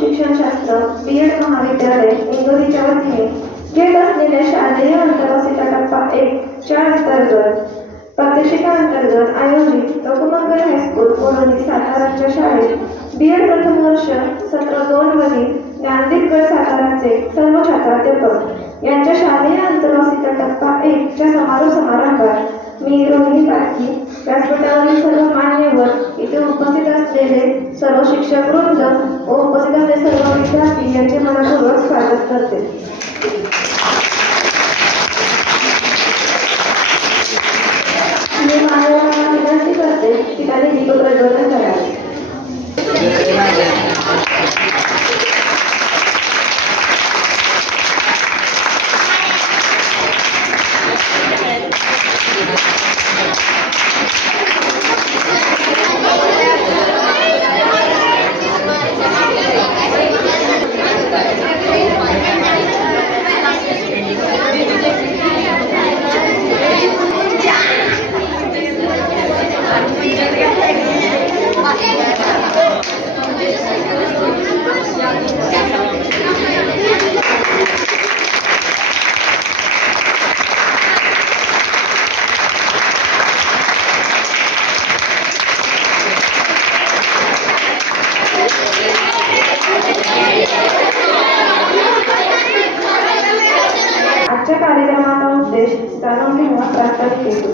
शिक्षणशास्त्र B.Ed महाविद्यालय इंदोरीच्या वतीने घेत असलेल्या शालेय अंतर्वासिता टप्पा 1च्या अंतर्गत प्रात्यक्षिका अंतर्गत आयोजित रघुनाथगड हायस्कूल कोरोली साताराच्या शाळेत B.Ed प्रथम वर्ष सत्र 2 मधील ज्ञानदीपगड साताराचे सर्व छात्राध्यापक यांच्या शालेय अंतर्वासिता टप्पा 1च्या समारोपात मी रोहिणी पारखी व्यासपीठावरील सर्व मान्यवर इथे उपस्थित असलेले सर्व शिक्षक वृंद व उपस्थित असलेले सर्व विद्यार्थी यांचे मनपूर्वक स्वागत करते. मी मान्यवरांना विनंती करते की त्यांनी दीपप्रज्वलन करावे. आजच्या कार्यक्रमाचा उद्देश जाणून घेणं प्रास्ताविक येतो.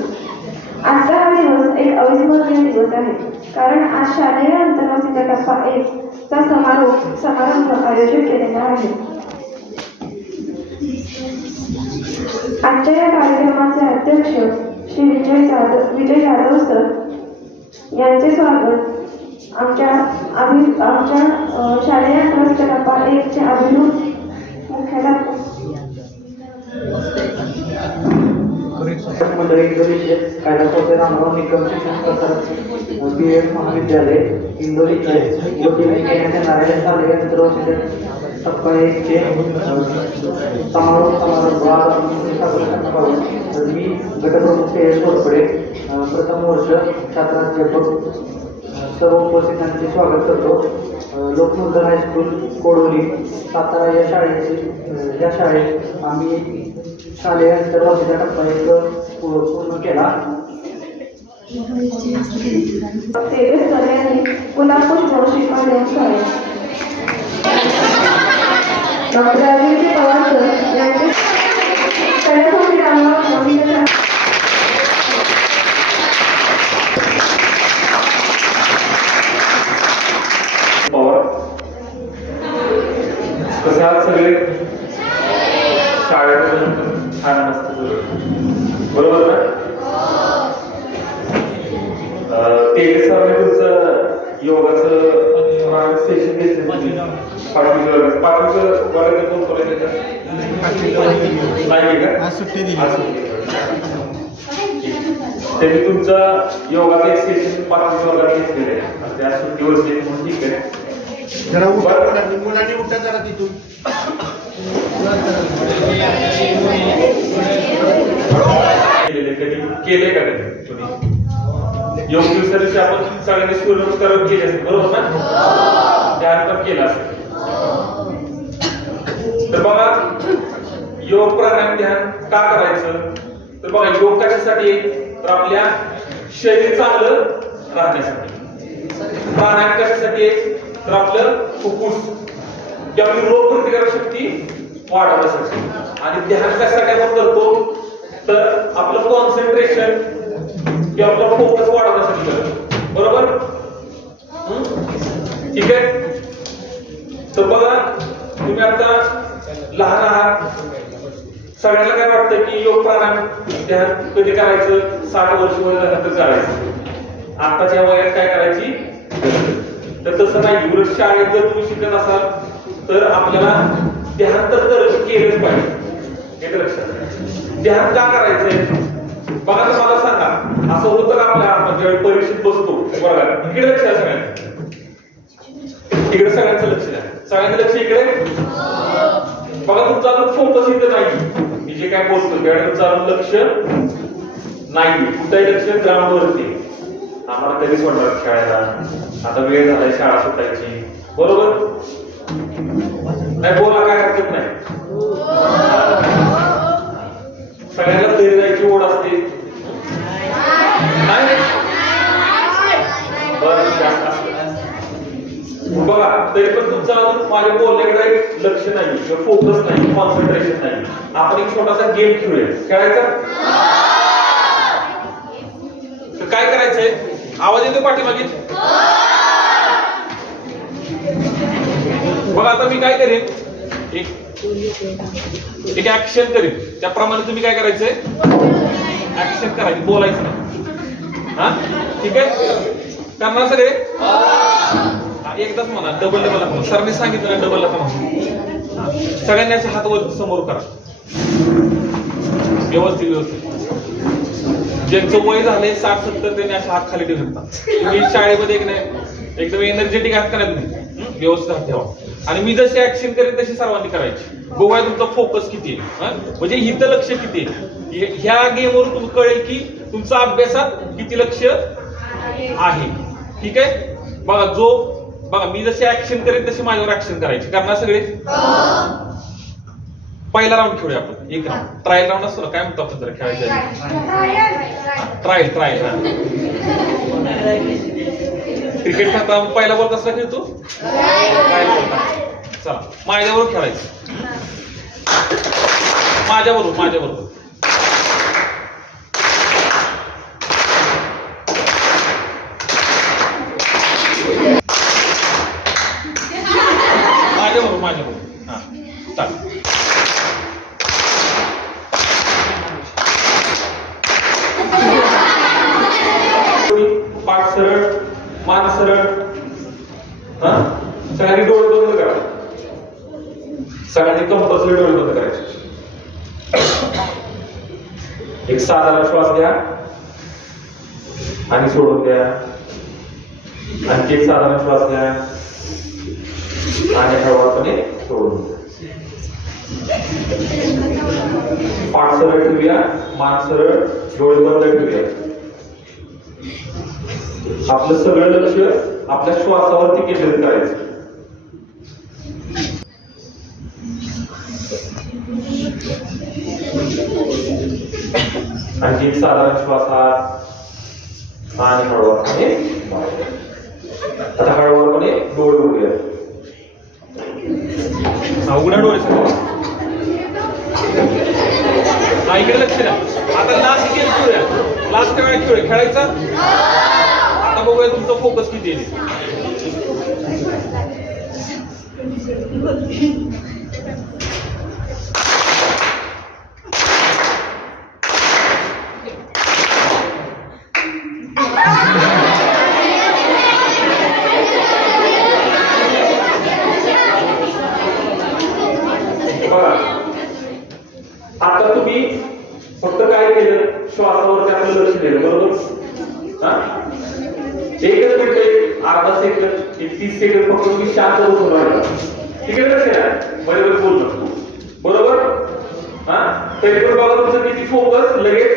आजचा हा दिवस एक अविस्मरणीय दिवस आहे, कारण आज शालेय अंतर्वासिता टप्पा 1चा समारंभ आयोजित केलेला आहे. आजच्या या कार्यक्रमाचे अध्यक्ष श्री विजय जाधव सर यांचे स्वागत आमच्या शालेय अंतर्वासिता टप्पा 1चे अभिनव मुख्याध्यापक मंडळी कैलासवासी रामराव निकम शिक्षण प्रसारक B.Ed महाविद्यालय इंदोरी घेण्यात येणाऱ्या शालेय अंतर्वासिता टप्पा 1चे समारोप साजरा करण्यात आला. तर मी गटप्रमुख घोरपडे प्रथम वर्ष छात्राध्यापक सर्व उपस्थितांचे स्वागत करतो. लोकमुद्रा हायस्कूल कोडोली सातारा या शाळेत आम्ही शालेय अंतर्वासिता टप्पा 1 पूर्ण केला. डॉक्टर अभिजित पवार सर यांचे कसे आहात सगळे? शाळेत छान मस्त बरोबर ना? तेवीस तुमचं योगाचं सेशन घेतलं. पाचवीचं वर्गात कोण करायचं नाही का? सुट्टी दिली. त्यांनी तुमचा योगाचं एक सेशन पाचवी वर्गात घेतलेलं आहे. त्या सुट्टीवरती म्हणून ठीक आहे. जरा मुलांनी उठा जरा तिथून. कधी केले का तुम्ही? योग दिवसा दिवशी आपण सगळ्यांनी सूर्यनमस्कार केले असते बरोबर ना? ध्यान पण केलं असेल. तर बघा योग प्राणायाम ध्यान का करायचं? तर बघा योग कशासाठी? तर आपल्या शरीर चांगलं राहण्यासाठी. प्राणायाम कशासाठी? तर आपलं फुफ्फुस किंवा आपली रोग प्रतिकारक शक्ती वाढवण्यासाठी. आणि ध्यान कशासाठी आपण करतो? तर आपलं कॉन्सन्ट्रेशन किंवा आपला फोकस वाढवण्यासाठी करतो बरोबर. ठीक आहे. तर बघा तुम्ही आता लहान आहात, सगळ्यांना काय वाटतं की योग प्राणायाम ध्यान कधी करायचं? 60 वर्ष वयानंतर करायचं. आताच्या वयात काय करायची? तर तसं नाही. उलट शाळेत जर तुम्ही शिकत असाल तर आपल्याला ध्यान तर केलंच पाहिजे. हे लक्षात. ध्यान का करायचंय? बघा तर मला सांगा, असं होतं का आपल्या ज्यावेळी परीक्षेत बसतो वर्गात? इकडे लक्ष आहे सगळ्यांचं. इकडे सगळ्यांचं लक्ष आहे. सगळ्यांचं लक्ष इकडे. बघा तुमचा अजून फोकस इथं नाही. मी जे काय बोलतो त्यावेळी तुमचं अजून लक्ष नाही. कुठेही लक्ष ग्राउंडवरती. आम्हाला कधीच वाटणार खेळायला, आता वेळ झालाय शाळा सुटायची बरोबर. बघा तरी पण तुमचं अजून माझ्या बोलण्याकडे लक्ष नाही किंवा फोकस नाही, कॉन्सन्ट्रेशन नाही. आपण एक छोटासा गेम खेळूया. खेळायचा? तर काय करायचंय? आवाज येतो पाठीमागे? बघा आता मी काय करेन, एक ऍक्शन करेन, त्याप्रमाणे तुम्ही काय करायचंय? ऍक्शन करायची, बोलायचं नाही. हा ठीक आहे? करणार सगळे? एकदाच म्हणा, डबल डबल. सरने सांगितलं ना डबल म्हणा. सगळ्यांनी असे हात वर समोर करा, व्यवस्थित. ज्यांचं वय झालंय 60-70 त्यांनी असे हात खाली ठेवतात. तुम्ही शाळेमध्ये एक नाही एकदम एनर्जेटिक हात करा तुम्ही, व्यवस्थित हात ठेवा. आणि मी जशी ऍक्शन करेन तशी सर्वांनी करायची. बघूया तुमचा फोकस किती आहे, म्हणजे हित लक्ष किती आहे. ह्या गेमवरून तुम्हाला कळेल की तुमचा अभ्यासात किती लक्ष आहे. ठीक आहे? बघा मी जशी ऍक्शन करेन तशी माझ्यावर ऍक्शन करायची. करणार सगळे? पहिला राऊंड खेळूया आपण. एक राऊंड ट्रायल राऊंड असतो ना, काय म्हणतो आपण जरा खेळायचं? ट्रायल. क्रिकेट खेळता पहिला बॉल कसला खेळतो? ट्रायल बोलता. चला माझ्याबरोबर खेळायचं. माझ्याबरोबर हा चालेल. पाठ सरळ, मान सरळ. सगळ्यांनी डोळे बंद करा. सगळ्यांनी कंपल्सरी डोळे बंद करायचे. एक साधारण श्वास घ्या आणि सोडून द्या. आणखी एक साधारण श्वास घ्या आणि हळूवारपणे सोडून द्या. पाठ सरळ ठेवूया, मान सरळ, डोळे बंद ठेवूया. आपलं सगळं लक्ष आपल्या श्वासावरती केंद्रित करायचं. आणखी एक साधारण श्वास आणि हळूवारपणे. आता हळूवारपणे डोळे उघडूया. उघडा डोळे सगळे. इकडे लक्ष द्या. आता लास्ट गेम खेळूया. लास्ट वेळा खेळायचा. आता बघूया तुमचा फोकस किती आहे. आता तुम्ही फक्त काय केलं? श्वासावरती आपलं लक्ष दिलं. बरोबर? एकच मिनिट, अर्धा सेकंद, 30 सेकंद फक्त तुम्ही शांत बसून राहिला. ठीक आहे? लक्ष द्या. बरोबर बोललो. बरोबर? तरी पण बघा तुमचं किती फोकस लगेच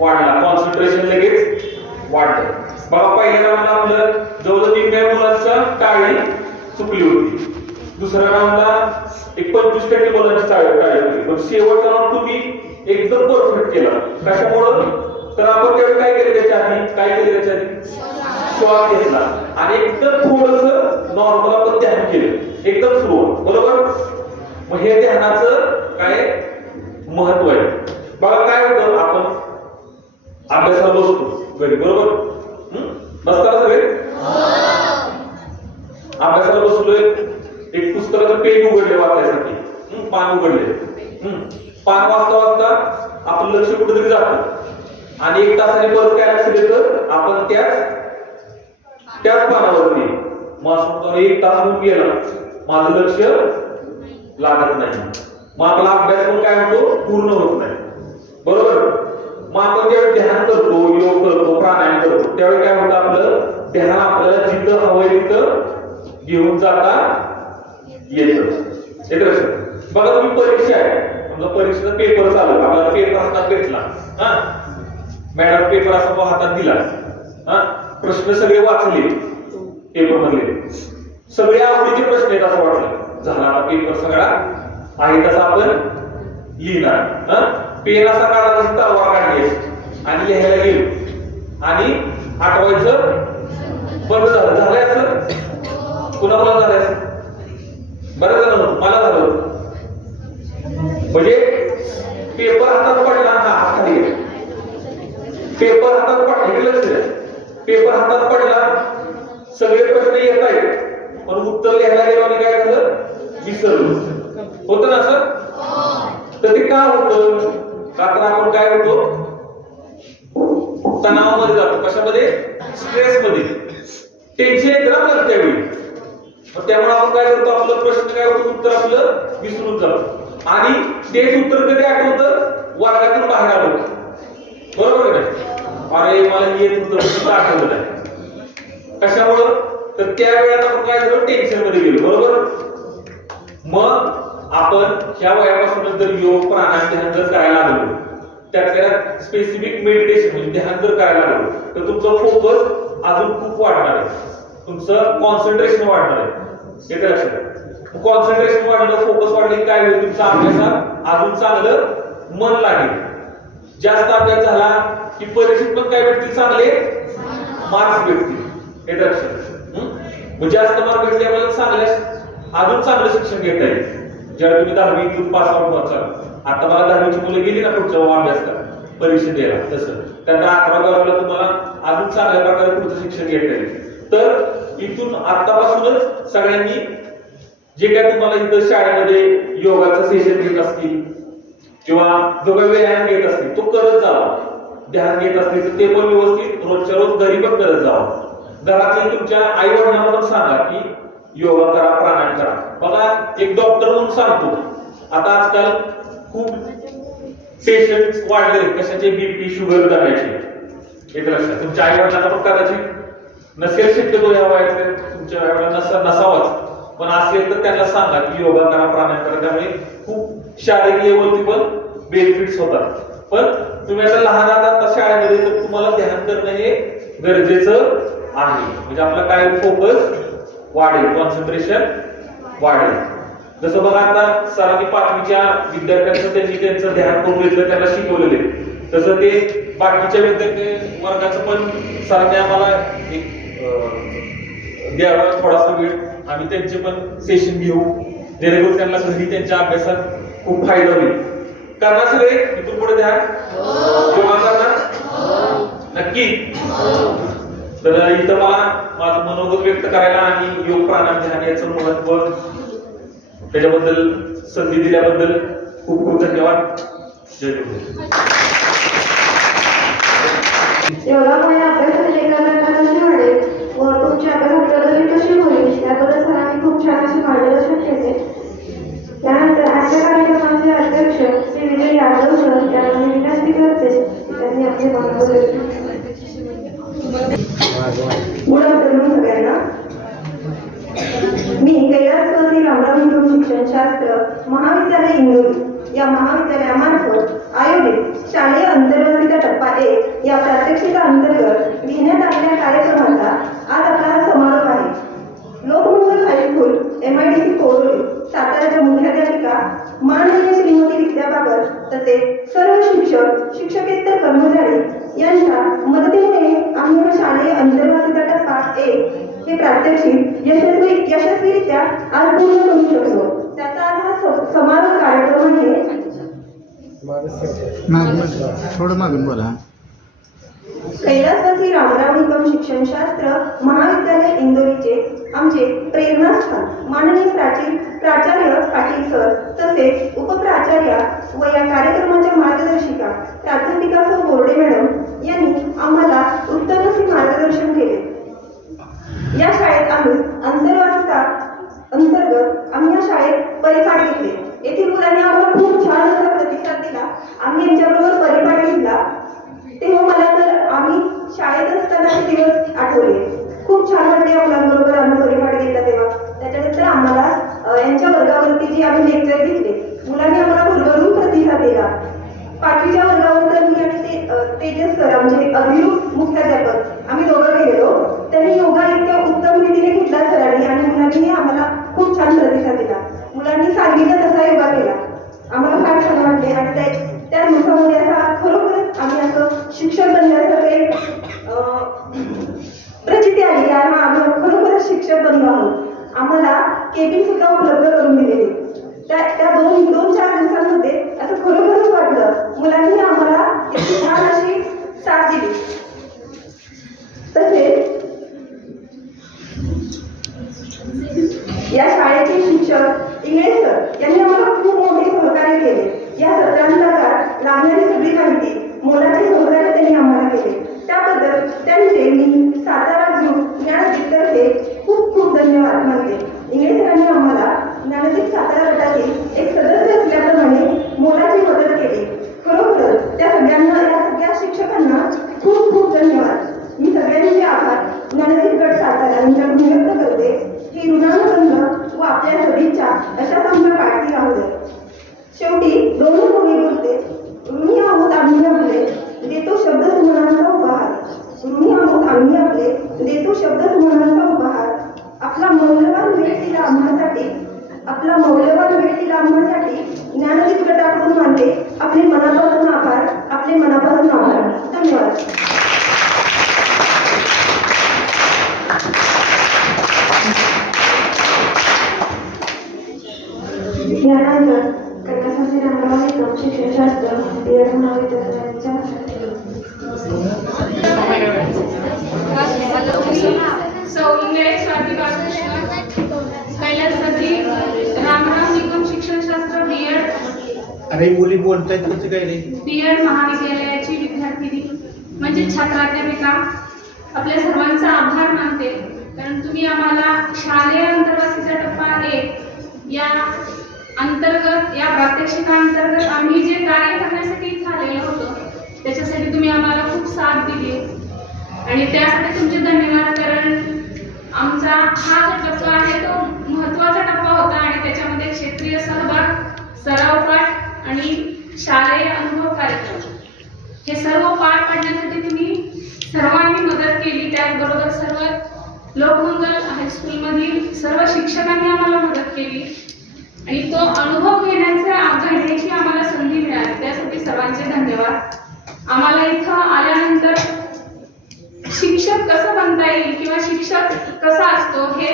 वाढला, कॉन्सन्ट्रेशन लगेच वाढलं. बघा पहिल्या राऊंडला आपलं जवळजवळ 3 मुलांचा टाळी चुकली होती. दुसऱ्या राऊंडला एक 25% मुलांची टाळी होती. पण शेवटचा राऊंड तुम्ही एकदम परफेक्ट केला. कशामुळं? तर आपण त्यावेळी काय केलं? त्याच्या आधी श्वास घेतला आणि एकदम थोडस नॉर्मल आपण ध्यान केलं, एकदम स्लो. बरोबर? मग हे ध्यानाचं काय महत्व आहे? बघा काय होतं, आपण अभ्यासाला बसतो घरी. बरोबर? बसता सगळे? अभ्यासाला बसलोय, एक पुस्तकाचं पेज उघडले वाचायसाठी, पान उघडले. पान वाचता वाचता आपलं लक्ष कुठेतरी जातं आणि 1 तासाने परत काय लक्ष देतं आपण त्याच पानावरती. मग 1 तास होऊन गेला, माझं लक्ष लागत नाही. मग आपला अभ्यास पण काय होतो? पूर्ण होत नाही. बरोबर? मग आपण ज्यावेळी ध्यान करतो, योग करतो, प्राणायाम करतो, त्यावेळी काय होतं? आपलं ध्यान आपल्याला जिथं हवंय तिथं घेऊन जाता येतं. बघा तुम्ही परीक्षा आहे, समजा परीक्षेचा पेपर चालू, आपल्याला पेपर हातात भेटला. मॅडम पेपर असा हातात दिला. प्रश्न सगळे वाचले पेपर मधले, सगळे आवडीचे प्रश्न आहेत असं वाटलं. झाला पेपर सगळा आहे तसा आपण लिहिणार. पेन असा काढा तशी तलवार काढली आणि लिहायला गेलो आणि आठवायचं बंद झालं. झालंय असं? कुणाला झालं असेल? बरं झालं, मला झालं होतं. म्हणजे पेपर हातात पडला, हा खाली आहे. पेपर हातात पडला, हे लक्ष द्या. पेपर हातात पडला, सगळे प्रश्न येत आहेत, पण उत्तर लिहायला गेलो आणि काय झालं, विसरलो. होतं ना सर? तर ते का होतं? का तर आपण काय होतो, तणावामध्ये जातो. कशामध्ये? स्ट्रेस मध्ये. टेन्शन येतं ना आपल्याला त्यावेळी. मग त्यामुळे आपण काय करतो, आपलं प्रश्न काय होतं, उत्तर आपलं विसरून जातो. आणि तेच उत्तर कधी आठवतं, वर्गातून बाहेर आलो, बरोबर नाही? अरे मला येत होतं सुद्धा आठवलं नाही. कशामुळं? तर त्या वेळात आपण काय झालं, टेन्शन मध्ये गेलो, बरोबर. मग आपण ह्या वयापासून जर योग प्राणायाम ध्यान जर करायला लागलो, त्यातल्या स्पेसिफिक मेडिटेशन म्हणजे ध्यान जर करायला लागलो, तर तुमचा फोकस अजून खूप वाढणार आहे, तुमचं कॉन्सन्ट्रेशन वाढणार आहे. येते लक्षात? कॉन्सन्ट्रेशन वाढलं, फोकस वाढले, काय होईल, तुमचा अभ्यासात अजून चांगलं मन लागेल. जास्त अभ्यास झाला की परीक्षेत पण काय भेटतील, चांगले मार्क्स भेटतील. येते लक्षात? मग जास्त मार्क भेटले आपल्याला अजून चांगलं शिक्षण घेता येईल. ज्यावेळी तुम्ही 10वी पास आउट व्हाल, आता मला 10वीची मुलं गेली ना पुढच्या अभ्यास करा, परीक्षा द्यायला, तसं त्यांना 11वी तुम्हाला अजून चांगल्या प्रकारे पुढचं शिक्षण घेता येईल. तर इथून आतापासूनच सगळ्यांनी जे काय तुम्हाला इथं शाळेमध्ये योगाचं सेशन घेत असतील किंवा जो काही व्यायाम घेत असतील तो करत जावा. ध्यान घेत असतील तर ते पण व्यवस्थित रोजच्या रोज घरी पण करत जावा. घरातील तुमच्या आई वडिलांना पण सांगा की योगा करा, प्राणायाम करा. बघा, एक डॉक्टर म्हणून सांगतो, आता आजकाल खूप पेशंट वाढले, कशाचे, बीपी, शुगर, दम्याचे. एक लक्षात, तुमच्या आई वडिलांना पण कदाचित नसेल शक्यतो या वयात, तुमच्या आई वडिलांना नसावाच, पण असेल तर त्यांना सांगा की योगा करा, प्राणायाम करा. त्यामुळे खूप शारीरिक लेवलची पण बेनिफिट्स होतात. पण तुम्ही आता लहान आहात शाळेमध्ये, तर तुम्हाला ध्यान करणं हे गरजेचं आहे. म्हणजे आपला काय फोकस वाढेल, कॉन्सन्ट्रेशन वाढेल. जसं बघा, आता सरांनी 5वीच्या विद्यार्थ्यांचं त्यांचं ध्यान करून घेतलं, त्यांना शिकवलेले, तसं ते बाकीच्या विद्यार्थी वर्गाचं पण सरांनी आम्हाला एक द्यावा थोडासा वेळ, आम्ही त्यांचे पण सेशन घेऊ, जेणेकरून त्यांना घरी त्यांच्या अभ्यासात खूप फायदा होईल. करणार सगळे इथून पुढे ध्यान योगा करणार नक्की. तर इथं मला माझं मनोगत व्यक्त करायला आणि योग प्राणायाम ध्यान याचं महत्व त्याच्याबद्दल संधी दिल्याबद्दल खूप खूप धन्यवाद. जय गुरु. योगामुळे अभ्यासाची एकाग्रता कशी वाढेल व तुमची अभ्यासात प्रगती कशी होईल याबद्दल सरांनी खूप छान असे मार्गदर्शन केले. त्यानंतर आजच्या कार्यक्रमाचे अध्यक्ष श्री विजय यादव सर यांना मी विनंती करते त्यांनी आपले मार्गदर्शन. गुड आफ्टरनून सगळ्यांना. मी कैलासवासी रामराव इंग्रज शिक्षणशास्त्र महाविद्यालय इंदोरी या महाविद्यालयामार्फत आयोजित शालेय अंतर्गतीचा टप्पा 1 या प्रात्यक्षिकाअंतर्गत घेण्यात आलेल्या कार्यक्रमाचा आज आपला समारोप आहे. लोकमंगल हायस्कूल MIDC कोरोली साताऱ्याच्या मुख्याध्यापिका माननीय श्रीमती विद्या बाबर तसेच सर्व शिक्षक शिक्षकेतर कर्मचारी यांच्या मदतीमुळे आम्ही हा शालेय अंतर्गतीचा टप्पा 1 हे प्रात्यक्षिक यशस्वीरित्या आज पूर्ण करू शकतो. त्याचा आज हा समारोप कार्यक्रम आहे. थोडं मागून बोला. कैलासवासी रामराव निकम शिक्षणशास्त्र महाविद्यालय इंदोरीचे आमचे प्रेरणास्थान माननीय प्राचार्य पाटील सर तसेच उपप्राचार्या व या कार्यक्रमाच्या मार्गदर्शिका प्राध्यापिका सौ बोर्डे मॅडम यांनी आम्हाला उत्तम असे मार्गदर्शन केले. या शाळेत आम्ही अंतर्गत आम्ही या शाळेत परिपाठ घेतले. येथील मुलांनी आम्हाला खूप छान असा प्रतिसाद दिला. आम्ही यांच्याबरोबर परिपाठ घेतला तेव्हा मला तर आम्ही शाळेत असतानाचे दिवस आठवले. खूप छान वाटले या मुलांबरोबर आम्ही परिपाठ घेतला तेव्हा. त्याच्यानंतर आम्हाला यांच्या वर्गावरती जे आम्ही लेक्चर घेतले मुलांनी आम्हाला भरभरून प्रतिसाद दिला. 5वीच्या वर्गावर तर मी आणि तेजस सर आमचे अभिरूप मुख्याध्यापक आम्ही दोघं गेलेलो. त्यांनी योगा इतक्या उत्तम रीतीने घेतला सरांनी आणि मुलांनी आम्हाला खूप छान प्रतिसाद दिला. मुलांनी सांगितलं तसा योगा केला. आम्हाला फार छान वाटले आणि त्या दिवसामध्ये असा खरोखरच आम्ही असं शिक्षक बनण्याचं एक प्रचिती आली की आम्ही खरोखरच शिक्षक बनलो आहोत. आम्हाला केबिन सुद्धा उपलब्ध करून दिलेली. त्या दोन चार दिवसांमध्ये असं खरोखरच वाटलं मुलांनी आम्हाला इतकी छान अशी साथ दिली. तसेच या शाळेचे शिक्षक इंगळे सर यांनी आम्हाला खूप मोठे सहकार्य केले. या सत्रांतर्गत लागणारी सगळी माहिती मोलाचे सहकार्य त्यांनी आम्हाला केले. त्याबद्दल त्यांचे मी सातारा ग्रुप ज्ञानदीपतर्फे खूप खूप धन्यवाद मानते. इंगळे सरांनी आम्हाला ज्ञानदीप सातारा गटातील एक सदस्य असल्याप्रमाणे मोलाची मदत केली. खरोखर त्या सगळ्या शिक्षकांना खूप खूप धन्यवाद. मी सगळ्यांचे आभार ज्ञानदीप गट सातारा यांच्याकडून व्यक्त करते. ही ऋणानुबंध व आपल्या सदिच्छा अशाच आमच्या पाठी राहू दे. शेवटी दोन ओळी बोलते. ऋणी आहोत आम्ही आपले देतो शब्द सुमनांचा उपहार. ऋणी आहोत आम्ही आपले देतो शब्द सुमनांचा उपहार. आपला मौल्यवान वेळ दिला आम्हासाठी ज्ञानदीप गटाकडून मानते आपले मनापासून आभार. धन्यवाद. यानंतर कैलासाचे रंगावले शिक्षणशास्त्र बीएड महाविद्यालयाच्या कैलासाची रामराव निकम शिक्षणशास्त्र बीएड अरे मुली बोलतायत कसं काय रे? बीएड महाविद्यालयाची विद्यार्थिनी म्हणजे छात्राध्यापिका आपल्या सर्वांचा आभार मानते. कारण तुम्ही आम्हाला शालेय अंतर्वासीचा टप्पा 1 या अंतर्गत या प्रात्यक्षिकांतर्गत आम्ही जे कार्य करण्यासाठी इथे आलेलो होतो त्याच्यासाठी तुम्ही आम्हाला खूप साथ दिली आणि त्यासाठी तुमचे धन्यवाद. कारण आमचा हा जो टप्पा आहे तो महत्त्वाचा टप्पा होता आणि त्याच्यामध्ये क्षेत्रीय सहभाग, सराव पाठ आणि शालेय अनुभव कार्यक्रम हे सर्व पार पाडण्यासाठी तुम्ही सर्वांनी मदत केली. त्याचबरोबर सर्व लोकमंगल हायस्कूलमधील सर्व शिक्षकांनी आम्हाला मदत केली आणि तो अनुभव घेण्याची आम्हाला संधी मिळाली. त्यासाठी सर्वांचे धन्यवाद. आम्हाला इथं आल्यानंतर शिक्षक कसं बनता येईल किंवा शिक्षक कसा असतो हे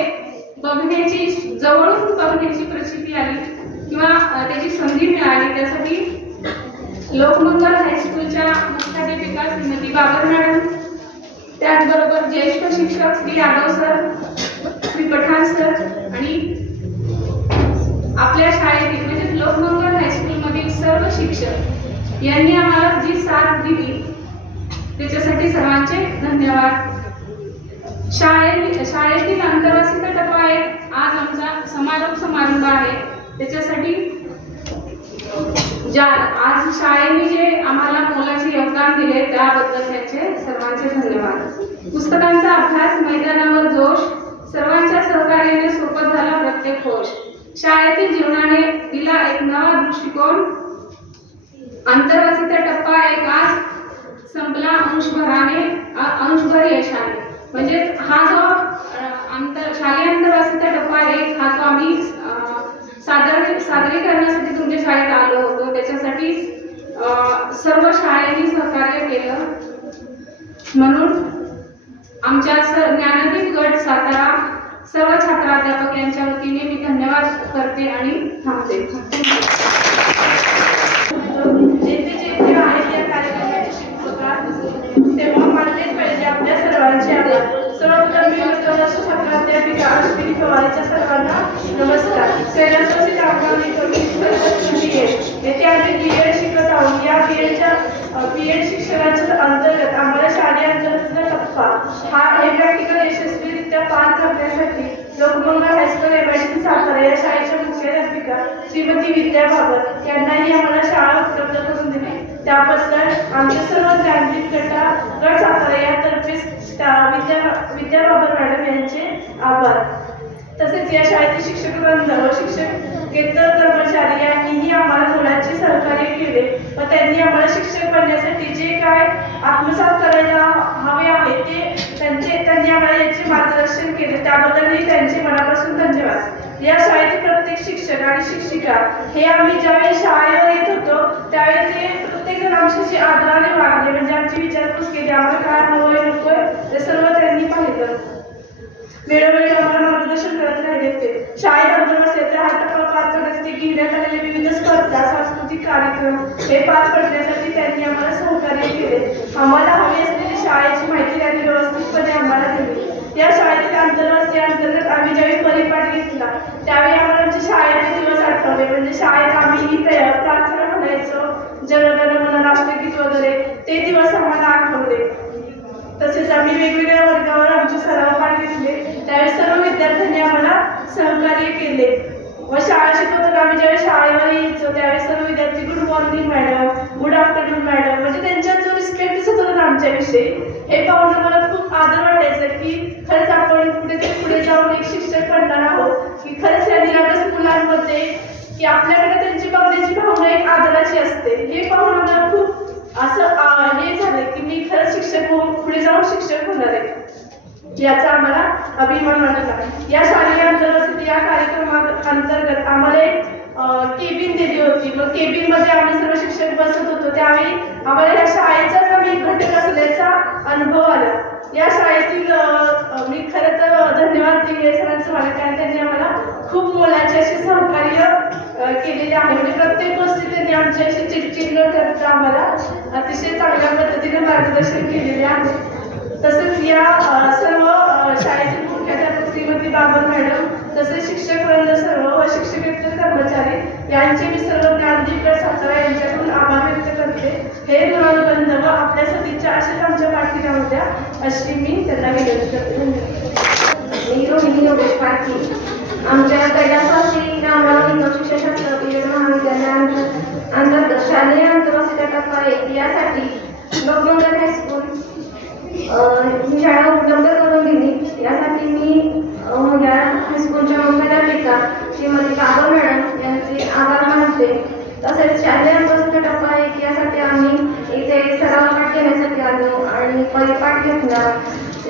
बघण्याची, जवळून बघण्याची प्रचिती आली किंवा त्याची संधी मिळाली. त्यासाठी लोकमंगल हायस्कूलच्या मुख्याध्यापिका श्रीमती बाबर मॅडम, त्याचबरोबर ज्येष्ठ शिक्षक श्री यादव सर, श्री पठाण सर आणि आपल्या शाळेतील म्हणजे लोकमंगल हायस्कूलमधील सर्व शिक्षक यांनी आम्हाला जी साथ दिली त्याच्यासाठी सर्वांचे धन्यवाद. शाळेतील आंतरराष्ट्रीय टप्पा 1 आज आमचा समारोप समारंभ आहे. त्याच्यासाठी आज शाळेने जे आम्हाला मोलाचे योगदान दिले त्याबद्दल त्यांचे सर्वांचे धन्यवाद. पुस्तकांचा अभ्यास, मैदानावर जोश, सर्वांच्या सहकार्याने सोपत झाला प्रत्येक होश. शाळेतील जीवनाने दिला एक नवा दृष्टिकोन. आंतरराष्ट्रीय टप्पा 1 आज संपला अंशभर यशाने. म्हणजे हा जो शालेय आंतरराष्ट्रीय टप्पा 1 हा जो आम्ही सादरीकरणासाठी तुमच्या शाळेत आलो होतो त्याच्यासाठी सर्व शाळेने सहकार्य केलं. म्हणून आमच्या ज्ञानदीप गट सातारा सर्व छात्राध्यापक यांच्या वतीने मी धन्यवाद करते आणि थांबते. जेथे आहेत या कार्यक्रमाचे शिक्षक तेव्हा मानलेच पाहिजे आपल्या सर्वांचे आभार. सर्वप्रथम मी वर्ष छात्राध्यापिका अश्विनी पवारच्या सर्वांना नमस्कार. कैलासवासी रामराव निकम येथे आम्ही बीएड शिकत आहोत. या बीएड शिक्षणाच्या अंतर्गत आम्हाला शालेय अंतर्गत टप्पा हा प्रॅक्टिकल यशस्वीरित्या पार करण्यासाठी लोकमंगल हायस्कूल MIDC सातारा या शाळेच्या मुख्याध्यापिका श्रीमती विद्या बाबर यांनाही आम्हाला शाळा उपलब्ध करून दिली. त्याबद्दल आमच्या सर्व ज्ञानदीप गट सातारा यातर्फे विद्या बाबर मॅडम यांचे आभार. तसेच या शाळेचे शिक्षकवृंद व शिक्षकेतर कर्मचारी यांनीही आम्हाला मोलाचे सहकार्य केले व त्यांनी आम्हाला शिक्षक बनण्यासाठी जे काय आत्मसात करायला हवे आहे ते त्यांनी आम्हाला याचे मार्गदर्शन केले. त्याबद्दलही त्यांचे मनापासून धन्यवाद. या शाळेतील प्रत्येक शिक्षक आणि शिक्षिका हे आम्ही ज्यावेळी शाळेवर येत होतो त्यावेळी ते प्रत्येक जण आमच्याशी आदराने वागले. म्हणजे आमची विचारपूस केली, आम्हाला काय हवंय नकोय ते सर्व त्यांनी पाहिलं. वेळोवेळी आम्हाला मार्गदर्शन करत राहिले. घेण्यात आलेले विविध स्पर्धा सांस्कृतिक कार्यक्रम हे पार पडण्यासाठी त्यांनी आम्हाला सहकार्य केले. आम्हाला हवी असलेली शाळेची माहिती त्यांनी व्यवस्थितपणे आम्हाला दिली. या शाळेतील आंतरवासी अंतर्गत आम्ही ज्यावेळी परिपाठ घेतला त्यावेळी आम्हाला आमचे शाळेचे दिवस आठवले. म्हणजे शाळेत आम्ही ही प्रार्थना म्हणायचो, जनगण मन राष्ट्रगीत वगैरे, ते दिवस आम्हाला आठवले. तसेच आम्ही वेगवेगळ्या वर्गावर आमचे सराव पाठ घेतले. त्यावेळी सर्व विद्यार्थ्यांनी आम्हाला सहकार्य केले व शाळा शिकवताना आम्ही ज्यावेळी शाळेवर यायचो त्यावेळी सर्व विद्यार्थी good morning madam, good afternoon madam, म्हणजे त्यांच्यात जो रिस्पेक्ट दिसत होता ना आमच्याविषयी, हे पाहून मला खूप आदर वाटायचं की खरंच आपण कुठेतरी पुढे जाऊन एक शिक्षक बनणार आहोत, की खरंच या निरागस मुलांमध्ये की आपल्याकडे त्यांची बघण्याची भावना एक आदराची असते. हे पाहून मला खूप असं हे झालं की मी खरंच शिक्षक होऊन पुढे जाऊन शिक्षक होणार आहे, याचा आम्हाला अभिमान वाटला. या शालेय आंतरवसती या कार्यक्रमाअंतर्गत आम्हाला एक केबिन दिली होती. मग केबिन मध्ये आम्ही सर्व शिक्षक बसत होतो. त्यावेळी आम्हाला या शाळेचाच आम्ही घटक असल्याचा अनुभव आला. या शाळेतील मी खरं तर धन्यवाद दिले सरांचं मला, कारण त्यांनी आम्हाला खूप मोलाचे असे सहकार्य केलेले आहे. म्हणजे प्रत्येक गोष्टी त्यांनी आमच्याशी चिडचिड न करता आम्हाला अतिशय चांगल्या पद्धतीने मार्गदर्शन केलेले आहे. तसेच या सर्व शाळेतील मुख्याध्यापक श्रीमती बाबर मॅडम, तसेच शिक्षक वृंद सर्व व शिक्षकेतर कर्मचारी यांचे मी सर्व ज्ञानदीप सातारा यांच्याकडून आभार व्यक्त करते. हे ऋणानुबंध व आपल्या सदिच्छा असेच आमच्या पाठी राहू द्या अशी मी त्यांना विनंती करते. मी रोहिणी योगेश पाटील. आमच्या कैलासवासी रामराव निकम शिक्षणशास्त्र बीएड महाविद्यालयाअंतर्गत शालेय आंतरवासिता टप्पा 1 यासाठी लोकमंगल हायस्कूल ही शाळा उपलब्ध करून दिली. यासाठी मी या हायस्कूलच्या मुख्याध्यापिका श्रीमती बाबर मॅडम यांचे आभार मानते. तसेच शालेय आंतरवासिता टप्पा 1 यासाठी आम्ही इथे सराव पाठ घेण्यासाठी आलो आणि परिपाठ घेतला.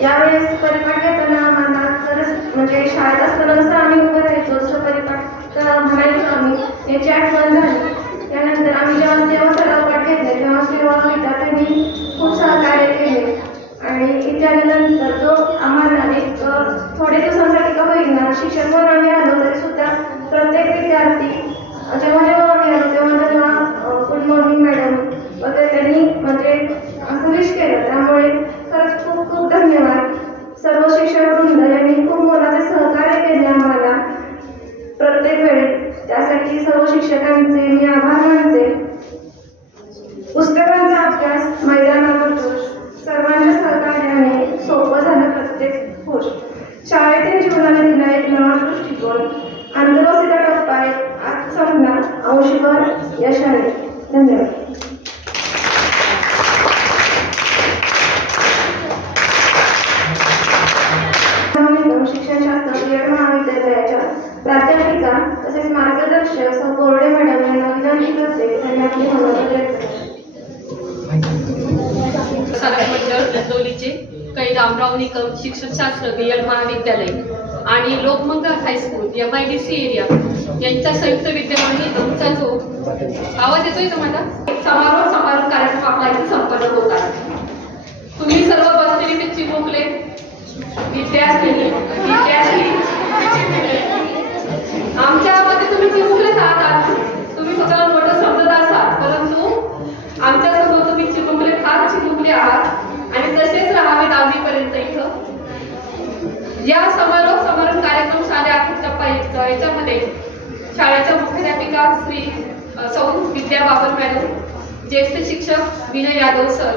यावेळेस परिपाठ घेताना आम्हाला खरंच म्हणजे शाळेत असताना जसं आम्ही उभं राहायचो तसं परिपाठ म्हणायचो आम्ही, याची आठवण झाली. त्यानंतर आम्ही जेव्हा सराव पाठ घेतले तेव्हा विद्यार्थ्यांनी खूप सहकार्य केले आणि इथे आल्यानंतर जो आम्हाला एक थोडे दिवसांसाठी का होईना शिक्षक म्हणून आम्ही आलो तरी सुद्धा प्रत्येक विद्यार्थी जेव्हा आम्ही आलो तेव्हा गुड मॉर्निंग मॅडम वगैरे त्यांनी म्हणजे असं विश केलं. त्यामुळे खरंच खूप खूप धन्यवाद. सर्व शिक्षक वृंद यांनी खूप मोलाचे सहकार्य केले आम्हाला प्रत्येक वेळी. त्यासाठी सर्व शिक्षकांचे मी आभार मानते. पुस्तकांचा अभ्यास मैदानावर सर्वांच्या सहकार्याने सोपं झालं प्रत्येक गोष्ट. शाळेतील जीवनाला दिला एक नवा दृष्टिकोन. आंतरवासिता टप्पा 1 आज संपला. अंशभर यश आले. धन्यवाद. शिक्षणशास्त्र बीएड महाविद्यालयाच्या प्राध्यापिका तसेच मार्गदर्शक सौ बोर्डे मॅडम यांना विनंती करते त्यांनी आपली मनोगत व्यक्त मंडळीचे कै रामराव निकम शिक्षणशास्त्र बीएड महाविद्यालय आणि लोकमंगल हायस्कूल MIDC एरिया यांच्या संयुक्त विद्यमाने आमचा जो आवाज येतोय तुम्हाला समारोह कार्यक्रम आपला इथे संपन्न होत आहे. तुम्ही सर्व बसलेले ते चिमुकले विद्यार्थी आमच्यामध्ये तुम्ही चिमुकलेच आहात. तुम्ही फक्त मोठं समजत असाल, परंतु आमच्यासमोर तुम्ही चिमुकले फार चिमुकले आहात आणि तसेच राहावे 10वीपर्यंत इथं. या समारोह कार्यक्रम शाळा टप्पा 1 याच्यामध्ये शाळेच्या मुख्याध्यापिका श्री सौ विद्या बाबर मॅडम, ज्येष्ठ शिक्षक विनय यादव सर,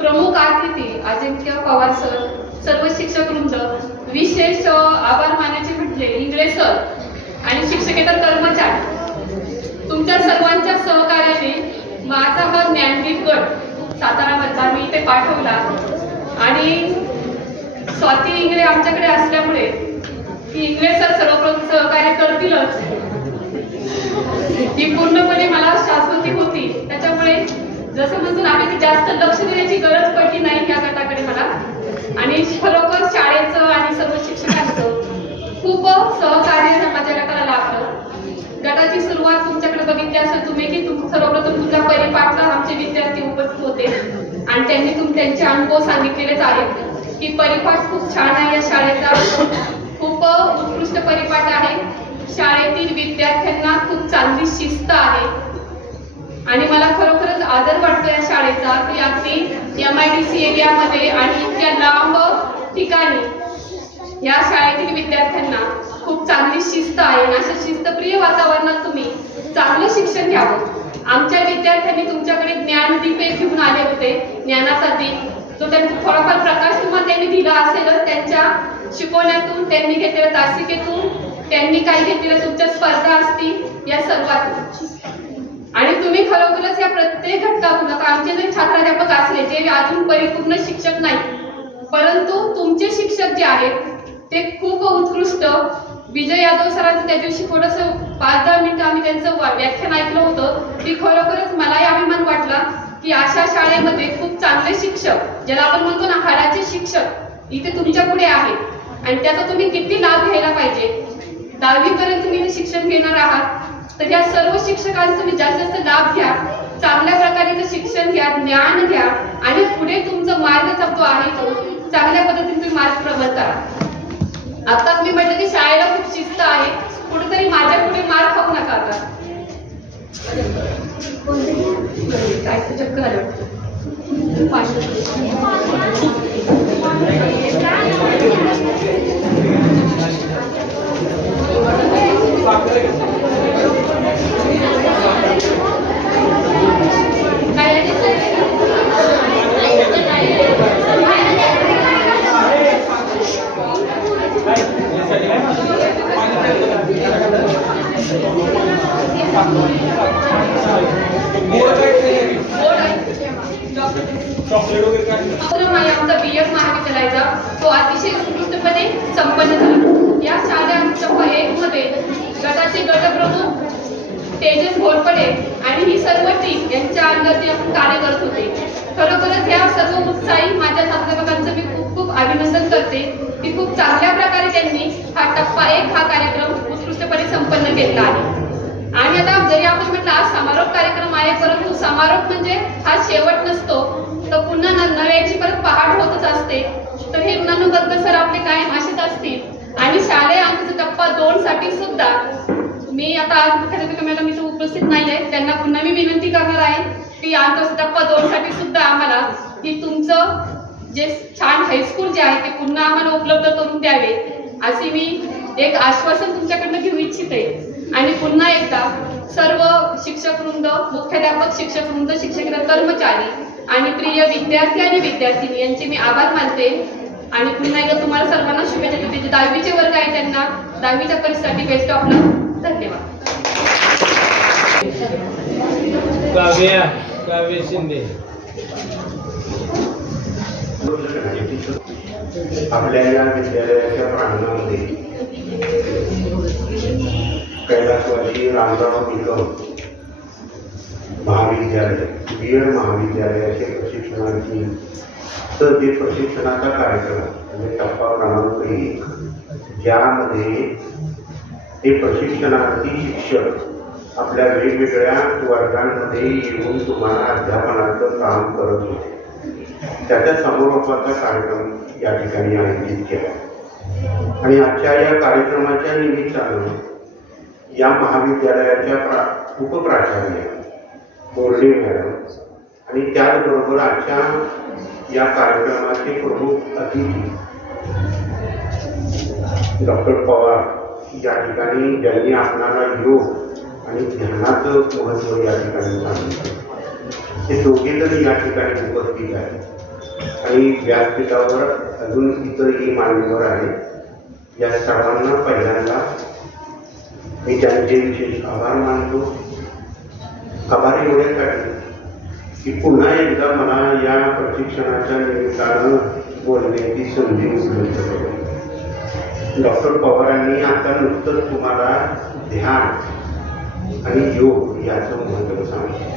प्रमुख अतिथी अजिंक्य पवार सर, सर्व शिक्षक वृंद, विशेष आभार मानायचे म्हटले इंगळे सर आणि शिक्षकेतर कर्मचारी. तुमच्या सर्वांच्या सहकार्याने माझा हा ज्ञानदीप गट सातारामधला मी इथे पाठवला आणि स्वाती इंगळे आमच्याकडे असल्यामुळे की इंगळे सर सर्वप्रथम सहकार्य करतीलच ही पूर्णपणे मला शाश्वती होती. त्याच्यामुळे जसं म्हणून आम्ही जास्त लक्ष देण्याची गरज पडली नाही या गटाकडे मला. आणि खरोखर शाळेचं आणि सर्व शिक्षकांचं खूप सहकार्य माझ्या गटाला लाभलं. गटाची सुरुवात तुमच्याकडे बघितली असेल तुम्ही की सर्वप्रथम तुमच्या परिपाठला आमचे विद्यार्थी उपस्थित होते आणि त्यांनी त्यांचे अनुभव सांगितलेलेच आहेत की परिपाठ खूप छान आहे. या शाळेचा खूप उत्कृष्ट परिपाठ आहे. शाळेतील विद्यार्थ्यांना खूप चांगला चांगली शिस्त आहे आणि मला खरोखरच आदर वाटतो या शाळेचा की अगदी MIDC एरियामध्ये आणि इतक्या लांब ठिकाणी या शाळेतील विद्यार्थ्यांना खूप चांगली शिस्त आहे आणि अशा शिस्तप्रिय वातावरणात तुम्ही चांगलं शिक्षण घ्यावं. आमच्या विद्यार्थ्यांनी तुमच्याकडे ज्ञानदीप एक घेऊन आले होते, ज्ञानाचा दीप, जो त्यांचा थोडाफार प्रकाश तुम्हाला त्यांनी दिला असेलच. त्यांच्या शिकवण्यातून, त्यांनी घेतलेल्या तासिकेतून, त्यांनी काही घेतलेल्या तुमच्या स्पर्धा असतील या सर्वातून. आणि तुम्ही खरोखरच या प्रत्येक घटकातून, आता आमचे जे छात्राध्यापक असले जे अजून परिपूर्ण शिक्षक नाही, परंतु तुमचे शिक्षक जे आहेत ते खूप उत्कृष्ट. विजय यादव सरांचं त्या दिवशी थोडंसं 5-10 मिनिटं आम्ही त्यांचं व्याख्यान ऐकलं होतं, की खरोखरच मलाही अभिमान वाटला की अशा शाळेमध्ये खूप चांगले शिक्षक, ज्याला आपण म्हणतो ना हाडाचे शिक्षक, इथे तुमच्या पुढे आहेत आणि त्याचा तुम्ही किती लाभ घ्यायला पाहिजे. 10वी पर्यंत तुम्ही शिक्षण घेणार आहात तर या सर्व शिक्षकांचा तुम्ही जास्तीत जास्त लाभ घ्या, चांगल्या प्रकारे शिक्षण घ्या, ज्ञान घ्या आणि पुढे तुमचा मार्ग जो आहे तो चांगल्या पद्धतीने तुम्ही मार्ग प्रबल करा. आताच मी म्हटलं की शाळेला खूप शिस्त आहे, कुठेतरी माझ्या पुढे मार खाऊ नका. आता काय चक्कर आलं आमचा BEd महाविद्यालयाचा तो अतिशय उत्कृष्टपणे संपन्न झाला. या शाळेत टप्पा 1 मध्ये गटाचे गटप्रमुख तेजस घोरपडे आणि ही सर्व टीम यांच्या अंगात आपण कार्य करत होते. खरोखरच या सर्व उत्साही माझ्या छात्राध्यापकांचं मी खूप खूप अभिनंदन करते की खूप चांगल्या प्रकारे त्यांनी हा टप्पा 1 हा कार्यक्रम उत्कृष्टपणे संपन्न केला आहे. आणि आता जरी आपण म्हटलं आज समारोप कार्यक्रम आहे, परंतु समारोप म्हणजे हा शेवट नसतो, तर पुन्हा नव्याची परत पहाट होतच असते. तर हे ऋणानुबंध सर आपले कायम असेच असतील आणि शालेय अंकाचा टप्पा 2 साठी सुद्धा मी आता आज मुख्याध्यापिका मी उपस्थित नाही आहे, त्यांना पुन्हा मी विनंती करणार आहे की अंकाचा टप्पा 2 साठी सुद्धा आम्हाला की तुमचं जे छान हायस्कूल जे आहे ते पुन्हा आम्हाला उपलब्ध करून द्यावे असे मी एक आश्वासन तुमच्याकडनं घेऊ इच्छिते. आणि पुन्हा एकदा सर्व शिक्षक वृंद, मुख्याध्यापक, शिक्षक वृंद, शिक्षक कर्मचारी आणि प्रिय विद्यार्थी आणि विद्यार्थिनी यांचे मी आभार मानते. आणि पुन्हा एकदा तुम्हाला सर्वांना शुभेच्छा देते. जे 10वीचे वर्ग आहे त्यांना 10वीच्या परीक्षेसाठी बेस्ट ऑफ लक. धन्यवाद. काव्य शिंदे. आपल्या या विद्यालयाच्या प्रांगणामध्ये कैलासवासी रामराव निकम महाविद्यालय, BEd महाविद्यालयाचे प्रशिक्षणार्थी तर जे प्रशिक्षणाचा कार्यक्रम म्हणजे टप्पा क्रमांक 1, ज्यामध्ये ते प्रशिक्षणार्थी शिक्षक आपल्या वेगवेगळ्या वर्गांमध्ये येऊन तुम्हाला अध्यापनाचं काम करत होते, त्याच्या समारोपाचा कार्यक्रम या ठिकाणी आयोजित केला. आणि आजच्या या कार्यक्रमाच्या निमित्तानं या महाविद्यालयाच्या उपप्राचार्य बोर्डे मॅडम आणि त्याचबरोबर आजच्या या कार्यक्रमाचे प्रमुख अतिथी डॉक्टर पवार या ठिकाणी ज्यांनी आपणाला योग आणि ध्यानाचं महत्त्व या ठिकाणी सांगितलं, ते दोघेजण या ठिकाणी उपस्थित आहेत आणि व्यासपीठावर अजून इतरही मान्यवर आहेत. या सर्वांना पहिल्यांदा मी त्यांचे विशेष आभार मानतो. आभार एवढ्यासाठी की पुन्हा एकदा मला या प्रशिक्षणाच्या निमित्तानं बोलण्याची संधी उपलब्ध करून डॉक्टर पवारांनी आता नुकतंच तुम्हाला ध्यान आणि योग याचं महत्त्व सांगितलं.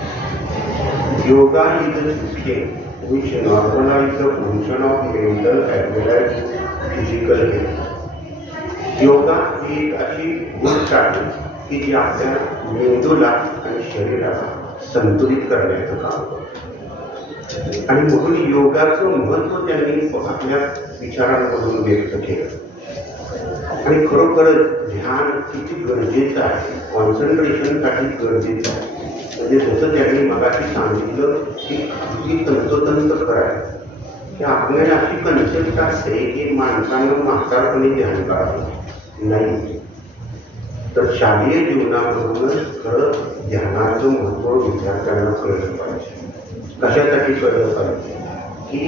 Yoga is a system which normalize the function of mental as well as physical health. Yoga ही एक अशी गोष्ट आहे की जी आपल्या मेंदूला आणि शरीराला संतुलित करण्याचं काम करते. आणि म्हणून योगाचं महत्त्व त्यांनी आपल्या विचारांमधून व्यक्त केलं. आणि खरोखरच ध्यान किती गरजेचं आहे, कॉन्सन्ट्रेशनसाठी गरजेचं आहे. म्हणजे जसं त्यांनी मगाशी सांगितलं की अगदी तंतोतंत करायचं, की आपल्याला अशी कन्सेप्ट असते की माणसानं म्हातारपणी ध्यान करावं नाही, तर शालेय जीवनामधूनच खरं ध्यानाचं महत्त्व विद्यार्थ्यांना कळलं पाहिजे. कशासाठी कळलं पाहिजे की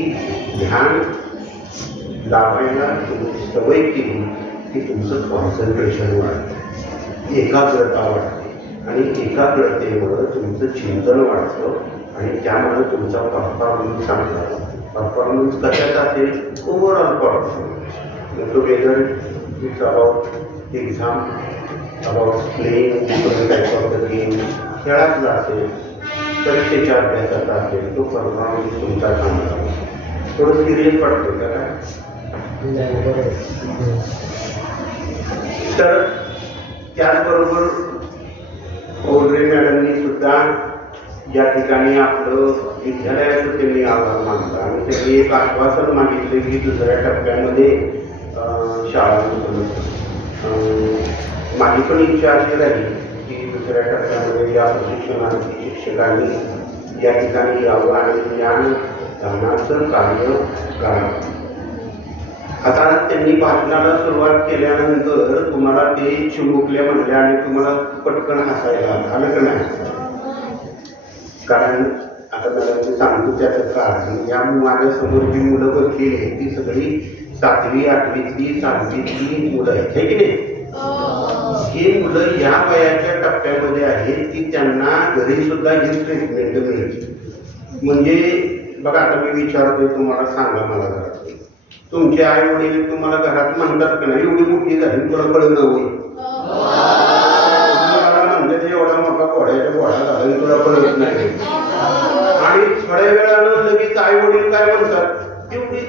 ध्यान लावायला तुम्ही सवय केली की तुमचं कॉन्सन्ट्रेशन वाढतं, एकाग्रता वाढते आणि एकाग्रतेमुळं तुमचं चिंतन वाढतं आणि त्यामुळे तुमचा परफॉर्मन्स चांगला होतो. परफॉर्मन्स कशात असेल, ओव्हरऑल परफॉर्मन्स. मग तो whether it's about exam, about playing different type of the game, खेळातला असेल, परीक्षेच्या अभ्यासाचा असेल, तो परफॉर्मन्स तुमचा चांगला होतो. थोडं सिरियस वाटतं का काय? तर त्याचबरोबर ओल्ड्रे मॅडमनी सुद्धा या ठिकाणी आपलं विद्यालयाचं त्यांनी आभार मानला आणि त्यांनी एक आश्वासन मागितले की दुसऱ्या टप्प्यामध्ये शाळा माझी पण इच्छा अशी राहील की दुसऱ्या टप्प्यामध्ये या प्रशिक्षणार्थी शिक्षकांनी या ठिकाणी यावं आणि ज्ञान दानाचं कार्य करावं. आता त्यांनी भाषणाला सुरुवात केल्यानंतर तुम्हाला ते चिमुकल्या म्हणल्या आणि तुम्हाला पटकन हसायला आलं का नाही? कारण आता मला ते सांगतो त्याचं कारण, या माझ्यासमोर जी मुलं बसलेली आहेत ती सगळी 7वी 8वीतली 7वीतली मुलं आहेत, हे की नाही? ही मुलं या वयाच्या टप्प्यामध्ये आहेत की त्यांना घरी सुद्धा ही ट्रीटमेंट मिळते. म्हणजे बघा, आता मी विचारतोय तुम्हाला, सांगा मला घरात, तुमचे आई वडील तुम्हाला घरात म्हणतात का नाही एवढी मोठी झाली तुला कळलं होईल? मला म्हणतात एवढा मोठा घोड्याच्या घोडा झाला तुला कळत नाही. आणि थोड्या वेळानं लगेच आई वडील काय म्हणतात, एवढी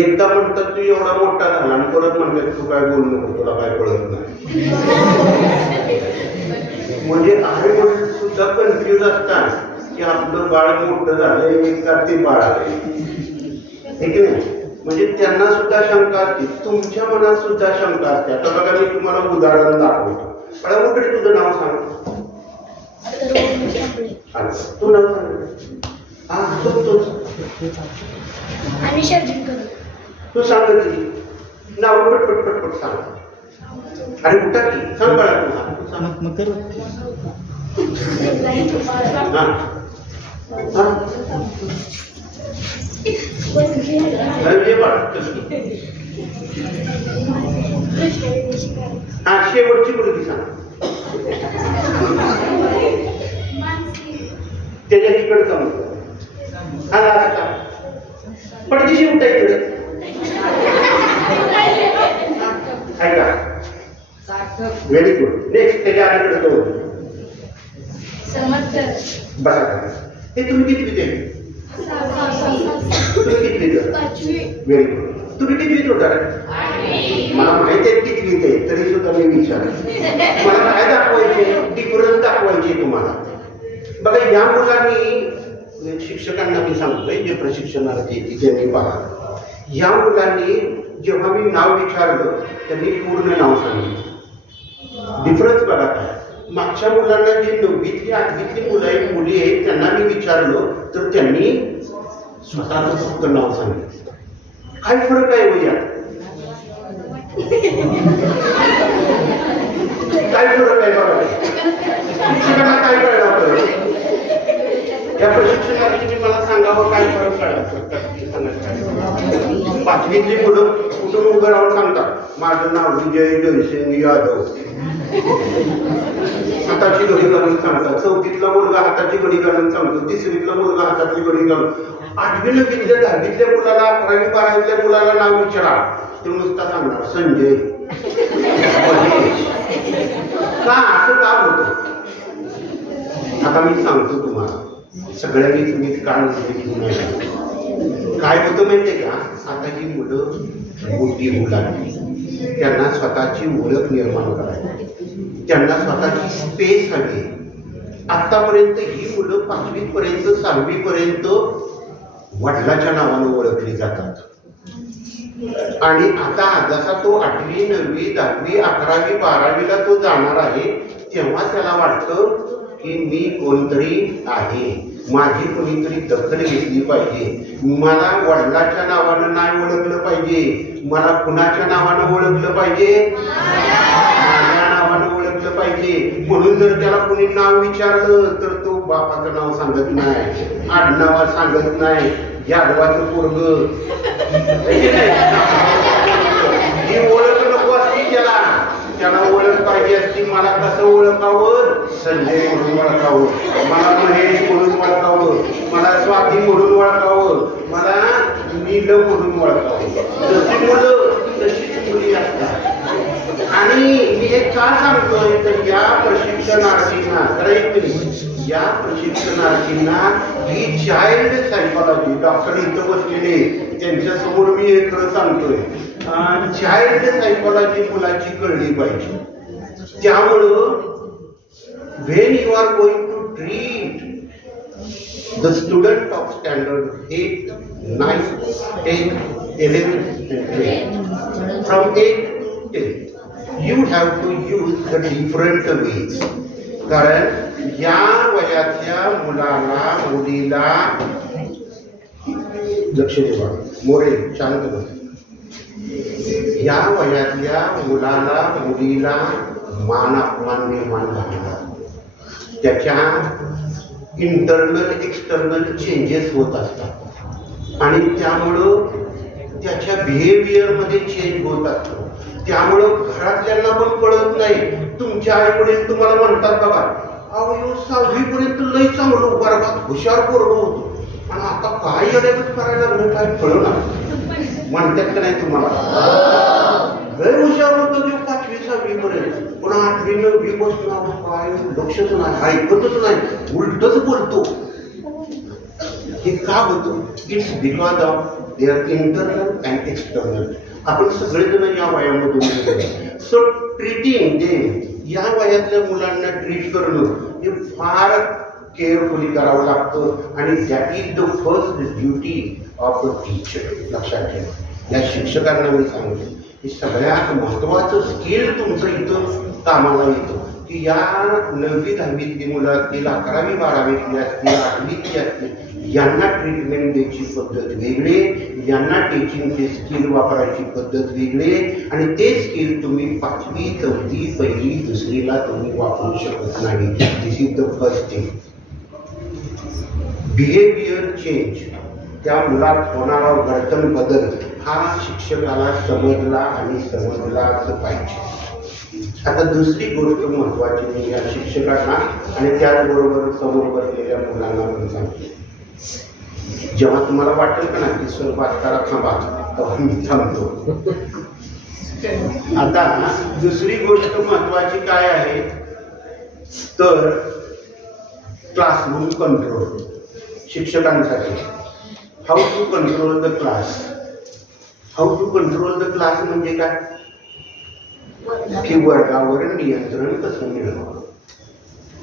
एकदा म्हणतात तू एवढा मोठा झाला आणि परत म्हणतात तू काय बोलू नको, तुला काय कळत नाही. म्हणजे आई वडील सुद्धा कन्फ्युज असतात की आपलं बाळ मोठं झालंय का ते बाळ आहे, ठीक आहे? म्हणजे त्यांना सुद्धा शंका असते, तुमच्या मनात सुद्धा शंका असते. आता बघा, मी तुम्हाला उदाहरण दाखवतो. बाळामुकडे तुझं नाव सांग. तू नाव सांग. हा, तू सांग की नाव पटपट पटपट सांग. अरे उठा की सांग बाळा, तू सांग. शेवटची मुलगी सांग. त्याच्या तिकडचा मुलगा आला पडदिशी उठा इकडे. ऐका, व्हेरी गुड. नेक्स्ट त्याच्या अलीकडे तो बसा. हे तुम्ही किती विद्यार्थी? तुम्ही किती व्हेरी गुड. तुम्ही किती होता? मला माहिती आहे किती आहे, तरी सुद्धा मी विचार मला काय दाखवायचे, डिफरन्स दाखवायचे तुम्हाला. बघा, या मुलांनी, शिक्षकांना मी सांगतोय जे प्रशिक्षणार्थी येते त्यांनी पहा, या मुलांनी जेव्हा मी नाव विचारलं त्यांनी पूर्ण नाव सांगितलं. डिफरन्स बघा काय. मागच्या मुलांना जी 9वीतली 8वीतली मुलं आहेत, मुली आहेत, त्यांना मी विचारलं तर त्यांनी स्वतःचं फक्त नाव सांगितलं. काय फरक आहे वयात? काय फरक आहे बघा. शिक्षकांना काय कळलं फरक? या प्रशिक्षणार्थी मला सांगावं काय फरक कळला. 5वीतली मुलं कुठून उभं राहून सांगतात माझं नाव विजय जयसिंग यादव, हाताची घडी घालून सांगतात. 4थीतला मुलगा हाताची घडी घालून सांगतो, 3रीतला मुलगा हाताची घडी घालून. 8वी 9वीतल्या 10वीतल्या मुलाला, 11वी 12वीतल्या मुलाला नाव विचारा, तो नुसता सांगणार संजय. का असं का होतं? आता मी सांगतो तुम्हाला, सगळ्यांनी तुम्ही कान घेऊन काय होतं माहितीये का? आता ही मुलं मोठी होऊ लागली, त्यांना स्वतःची ओळख निर्माण करायची, त्यांना स्वतःची स्पेस हवी. आतापर्यंत ही मुलं 5वी पर्यंत 6वी पर्यंत वडिलाच्या नावानं ओळखली जातात. आणि आता जसा तो 8वी 9वी 10वी 11वी 12वीला तो जाणार आहे, तेव्हा त्याला वाटतं की मी कोणतरी आहे, माझी कोणीतरी दखल घेतली पाहिजे, मला वडिलाच्या नावानं नाही ओळखलं पाहिजे, मला कुणाच्या नावानं ओळखलं पाहिजे, माझ्या नावानं ओळखलं पाहिजे. म्हणून जर त्याला कोणी नाव विचारलं तर तो बापाचं नाव सांगत नाही, आडनाव सांगत नाही, यादवाचं पोरग, ही ओळख नको असती त्याला ओळख पाहिजे असती. मला कसं ओळखावं, संजय म्हणून ओळखावं, मला महेश म्हणून ओळखावं, मला स्वाती म्हणून ओळखावं, मला नीलम म्हणून ओळखावं. जशी मुलं तशीच मुली असतात. आणि मी हे का सांगतोय तर या प्रशिक्षणार्थींना या प्रशिक्षणार्थींना ही चाइल्ड सायकॉलॉजी, डॉक्टर इथं बसलेले त्यांच्या समोर मी हे खरं सांगतोय, चाइल्ड सायकॉलॉजी मुलाची कळली पाहिजे. त्यामुळं when you are going to treat the student of standard 8, 9, 10, 11 and 12, from 8 to 10, you have to use the different ways. कारण या वयाच्या मुलाला मुलीला लक्ष देवा मोरे शांत बस, या वयातल्या मुलाला मुलीला मान अपमान निर्माण झाला, त्याच्या इंटरनल एक्सटर्नल चेंजेस होत असतात आणि त्यामुळं त्याच्या बिहेवियरमध्ये चेंज होत असतो. त्यामुळं घरातल्यांना पण कळत नाही. तुमच्या आई वडील तुम्हाला म्हणतात बघा, अहो 6वी पर्यंत लई चांगलं वर्गात हुशार पोरगं होतो आणि आता काय अडचण करायला लागलं काय कळलं म्हणतात का नाही तुम्हाला? लय हुशार होतो ते 5वी 6वी पर्यंत, पण 8वी 9वी पासून काय लक्षच नाही, ऐकतच नाही, उलटच बोलतो. हे का होतं? It's because of their internal and external. आपण सगळेजण या वयामधून गेलो. सो ट्रीटिंग देम, या वयातल्या मुलांना ट्रीट करणं हे फार केअरफुली करावं लागतं आणि that is the first duty of a teacher. लक्षात ठेवा, या शिक्षकांना मी सांगतो की सगळ्यात महत्त्वाचं स्किल तुमचं इथं कामाला येतं की या 9वी 10वीतली मुलं असतील, 11वी 12वीतली असतील, 8वीतली असतील, यांना ट्रीटमेंट द्यायची पद्धत वेगळी, यांना टीचिंगचे स्किल वापरायची पद्धत वेगळी आणि ते स्किल तुम्ही 5वी 4थी 1ली 2रीला तुम्ही वापरू शकत नाही. This is the first thing. Behaviour change, त्या मुलात होणारा वर्तन बदल हा शिक्षकाला समजला आणि समजलाच पाहिजे. आता दुसरी गोष्ट महत्वाची मी या शिक्षकांना आणि त्याचबरोबर समोर बसलेल्या मुलांना पण सांगतो. जेव्हा तुम्हाला वाटेल का ना की सर बातकारा थांबा, तेव्हा मी थांबतो. आता दुसरी गोष्ट महत्वाची काय आहे तर क्लासरूम कंट्रोल. शिक्षकांसाठी how to control the class. How to control the class म्हणजे काय की वर्गावर नियंत्रण कसं मिळवावं.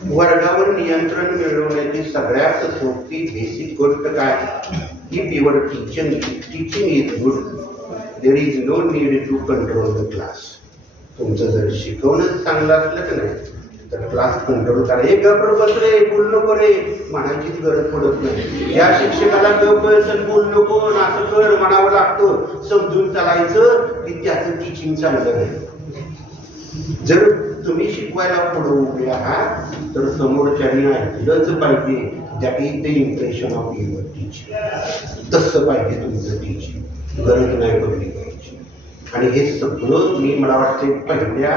वर्गावर नियंत्रण मिळवण्याची सगळ्यात सोपी बेसिक गोष्ट काय, if your teaching is good there is no need to control the class. तुमचं जर शिकवणं चांगलं असलं की नाही तर क्लास कंट्रोल करा. हे गप्प बस रे, बोल नको रे म्हणायचीच गरज पडत नाही. या शिक्षकाला गप्प बस बोल नको असं कर म्हणावं लागतं. समजून चालायचं की त्याचं टीचिंग चांगलं नाही. जर तुम्ही शिकवायला पुढे उभे आहात तर समोरच्यानी ऐकलंच पाहिजे. That is the impression of your teaching. तसं पाहिजे तुमचं टीचिंग, गरज नाही पडली पाहिजे. आणि हे सगळं मी मला वाटते पहिल्या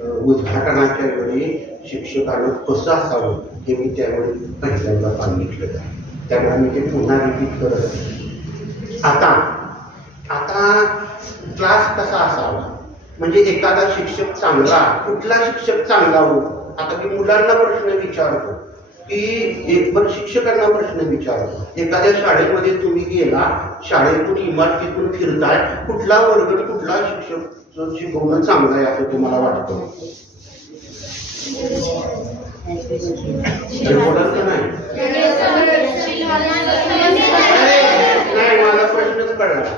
उद्घाटनाच्या वेळी शिक्षकानं कसं असावं हे मी त्यावेळी पहिल्यांदा सांगितलं आहे. त्यामुळे मी ते पुन्हा रिपीट करत. आता क्लास कसा असावा म्हणजे एखादा शिक्षक चांगला, कुठला शिक्षक चांगला हो. आता मी मुलांना प्रश्न विचारतो की एक शिक्षकांना प्रश्न विचारतो. एखाद्या शाळेमध्ये तुम्ही गेला, शाळेतून इमारतीतून फिरताय, कुठला वर्ग कुठला शिक्षक शिकवणं चांगलं आहे असं तुम्हाला वाटतं? बोलायचं नाही, माझा प्रश्नच कळला.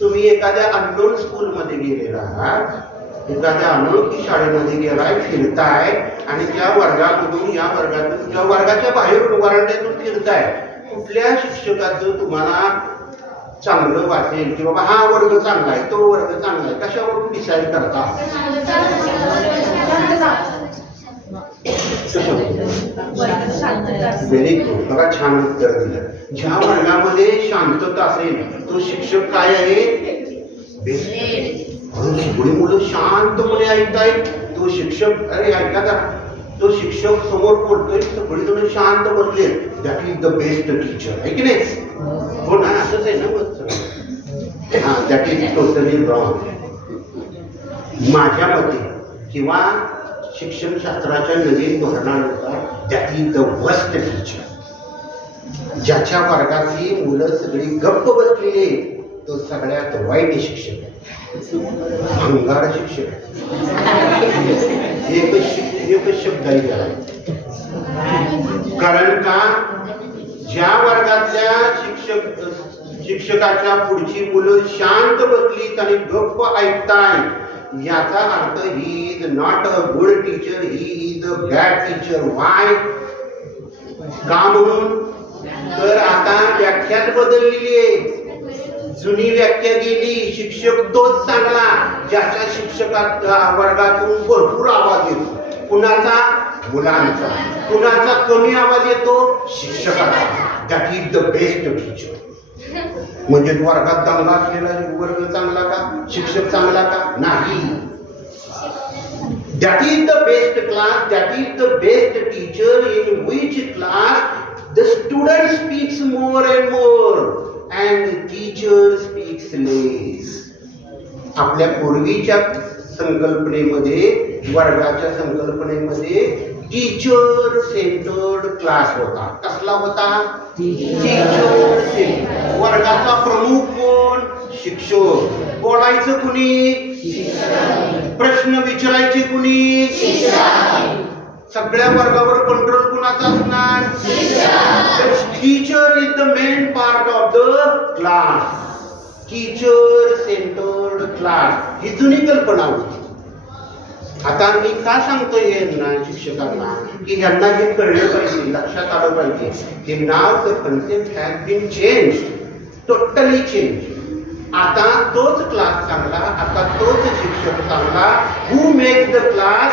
तुम्ही एखाद्या अननोन स्कूलमध्ये गेलेला आहात, एखाद्या अनोळखी शाळेमध्ये गेलाय, फिरताय आणि त्या वर्गामधून या वर्गातून किंवा वर्गाच्या बाहेरून वरांड्यातून फिरताय, कुठल्या शिक्षकाचं तुम्हाला चांगलं वाटेल की बाबा हा वर्ग चांगला आहे, तो वर्ग चांगला आहे, कशावरून डिसाईड करता? व्हेरी गुड, बघा छान उत्तर दिलं. ज्या वर्गामध्ये शांतता असेल तो शिक्षक काय आहे? सगळी मुलं शांतपणे ऐकतायत, तो शिक्षक, अरे ऐका जरा, तो शिक्षक समोर बोलतोय, सगळी जण शांत बसले, that is the best teacher, आहे की नाही? हो ना, असंच आहे ना मग. हा, दॅट इज टोटली रॉंग. माझ्या मते किंवा शिक्षणशास्त्राच्या नवीन धोरणानुसार that is the worst teacher. ज्याच्या वर्गातली मुलं सगळी गप्प बसलेली, तो सगळ्यात वाईट शिक्षक आहे, भंगार शिक्षक. एकच शब्द आहे. कारण का ज्या वर्गातल्या शिक्षकाच्या पुढची मुलं शांत बसलीत आणि गप्प ऐकताय, याचा अर्थ he is not a good teacher, he is a bad teacher. Y? का म्हणून? तर आता व्याख्याच बदललेली आहे. जुनी व्याख्या गेली, शिक्षक तोच चांगला ज्याच्या शिक्षकाच्या वर्गातून भरपूर आवाज येतो. कुणाचा? मुलांचा. कुणाचा कमी आवाज येतो? शिक्षकाचा. That is the best teacher. म्हणजे वर्गात चांगला असलेला वर्ग चांगला का? शिक्षक चांगला का? नाही. That is the best class, that is the best teacher in which class the student speaks more and more and teacher speaks less. आपल्या पूर्वीच्या संकल्पनेमध्ये, वर्गाच्या संकल्पनेमध्ये टीचर सेंटर्ड क्लास होता. कसला होता? Teacher centred. वर्गाचा प्रमुख कोण? शिक्षक. बोलायचं कुणी? प्रश्न विचारायचे कुणी? सगळ्या वर्गावर कंट्रोल कुणाचा असणार? Teacher is the main part of the class. Teacher centred class ही जुनी कल्पना होती. आता मी का सांगतोय यांना, शिक्षकांना, की यांना हे कळलं पाहिजे, लक्षात आलं पाहिजे की now the concept has been change, totally change. आता तोच क्लास चांगला, आता तोच शिक्षक चांगला. Who make the class?